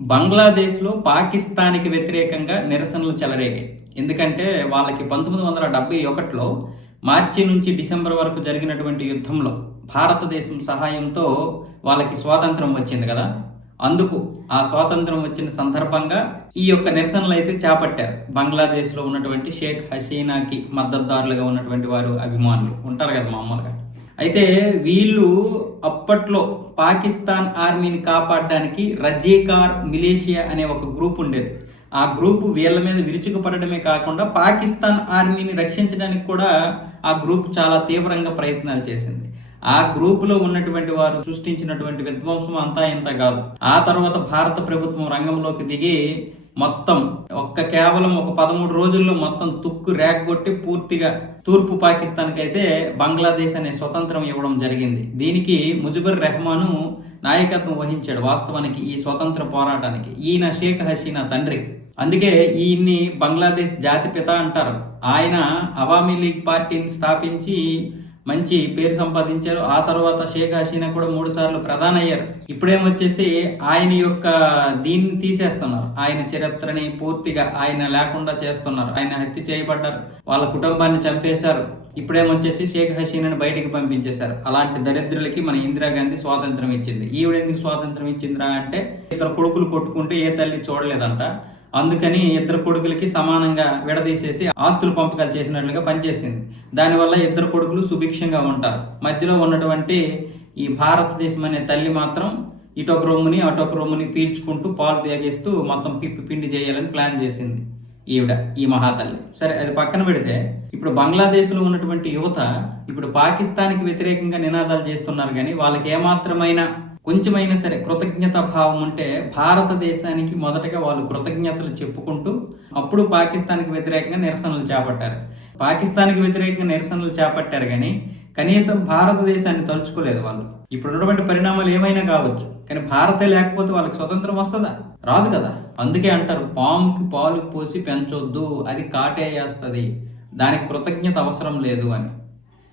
బంగ్లాదేశ్లో పాకిస్తాన్కి వ్యతిరేకంగా నిరసనలు చెలరేగాయి. ఎందుకంటే వాళ్ళకి పంతొమ్మిది వందల డెబ్బై ఒకటిలో మార్చి నుంచి డిసెంబర్ వరకు జరిగినటువంటి యుద్ధంలో భారతదేశం సహాయంతో వాళ్ళకి స్వాతంత్రం వచ్చింది కదా. అందుకు ఆ స్వాతంత్రం వచ్చిన సందర్భంగా ఈ యొక్క నిరసనలు అయితే చేపట్టారు. బంగ్లాదేశ్లో ఉన్నటువంటి షేక్ హసీనాకి మద్దతుదారులుగా ఉన్నటువంటి వారు అభిమానులు ఉంటారు కదా మామూలుగా. అయితే వీళ్ళు అప్పట్లో పాకిస్తాన్ ఆర్మీని కాపాడడానికి రజీకార్ మిలేషియా అనే ఒక గ్రూప్ ఉండేది. ఆ గ్రూప్ వీళ్ళ మీద విరుచుకుపడడమే కాకుండా పాకిస్తాన్ ఆర్మీని రక్షించడానికి కూడా ఆ గ్రూప్ చాలా తీవ్రంగా ప్రయత్నాలు చేసింది. ఆ గ్రూపులో ఉన్నటువంటి వారు సృష్టించినటువంటి విధ్వంసం అంతా ఇంత కాదు. ఆ తర్వాత భారత ప్రభుత్వం రంగంలోకి దిగి మొత్తం ఒక్క కేవలం ఒక పదమూడు రోజుల్లో మొత్తం తుక్కు రేగొట్టి పూర్తిగా తూర్పు పాకిస్తాన్కి అయితే బంగ్లాదేశ్ అనే స్వతంత్రం ఇవ్వడం జరిగింది. దీనికి ముజిబుర్ రెహమాను నాయకత్వం వహించాడు వాస్తవానికి ఈ స్వతంత్ర పోరాటానికి. ఈయన షేక్ హసీనా తండ్రి. అందుకే ఈయన్ని బంగ్లాదేశ్ జాతిపిత అంటారు. ఆయన అవామీ లీగ్ పార్టీని స్థాపించి మంచి పేరు సంపాదించారు. ఆ తర్వాత షేక్ హసీనా కూడా మూడు సార్లు ప్రధాన అయ్యారు. ఇప్పుడేమొచ్చేసి ఆయన యొక్క దీన్ని తీసేస్తున్నారు. ఆయన చరిత్రని పూర్తిగా ఆయన లేకుండా చేస్తున్నారు. ఆయన హత్య చేయబడ్డారు. వాళ్ళ కుటుంబాన్ని చంపేశారు. ఇప్పుడేమొచ్చేసి షేక్ హసీనాని బయటికి పంపించేశారు. అలాంటి దరిద్రులకి మన ఇందిరాగాంధీ స్వాతంత్రం ఇచ్చింది. ఈవిడ ఎందుకు స్వాతంత్రం ఇచ్చిందిరా అంటే ఇతర కొడుకులు కొట్టుకుంటే ఏ తల్లి చూడలేదంట. అందుకని ఇద్దరు కొడుకులకి సమానంగా విడదీసేసి ఆస్తులు పంపకాలు చేసినట్లుగా పనిచేసింది. దానివల్ల ఇద్దరు కొడుకులు సుభిక్షంగా ఉంటారు. మధ్యలో ఉన్నటువంటి ఈ భారతదేశం అనే తల్లి మాత్రం ఇటొక రొమ్ముని అటొక రొమ్ముని పీల్చుకుంటూ పాలు తేగేస్తూ మొత్తం పిప్పి పిండి చేయాలని ప్లాన్ చేసింది ఈవిడ ఈ మహాతల్లి. సరే అది పక్కన పెడితే ఇప్పుడు బంగ్లాదేశ్లో ఉన్నటువంటి యువత ఇప్పుడు పాకిస్తాన్కి వ్యతిరేకంగా నినాదాలు చేస్తున్నారు కానీ వాళ్ళకి ఏమాత్రమైన కొంచెమైనా సరే కృతజ్ఞత భావం ఉంటే భారతదేశానికి మొదటగా వాళ్ళు కృతజ్ఞతలు చెప్పుకుంటూ అప్పుడు పాకిస్తాన్కి వ్యతిరేకంగా నిరసనలు చేపట్టారు. పాకిస్తాన్కి వ్యతిరేకంగా నిరసనలు చేపట్టారు కానీ కనీసం భారతదేశాన్ని తలుచుకోలేదు వాళ్ళు. ఇప్పుడు ఉన్నటువంటి పరిణామాలు ఏమైనా కావచ్చు కానీ భారతే లేకపోతే వాళ్ళకి స్వతంత్రం వస్తుందా? రాదు కదా. అందుకే అంటారు పాముకి పాలు పోసి పెంచొద్దు అది కాటేయేస్తుంది దానికి కృతజ్ఞత అవసరం లేదు అని.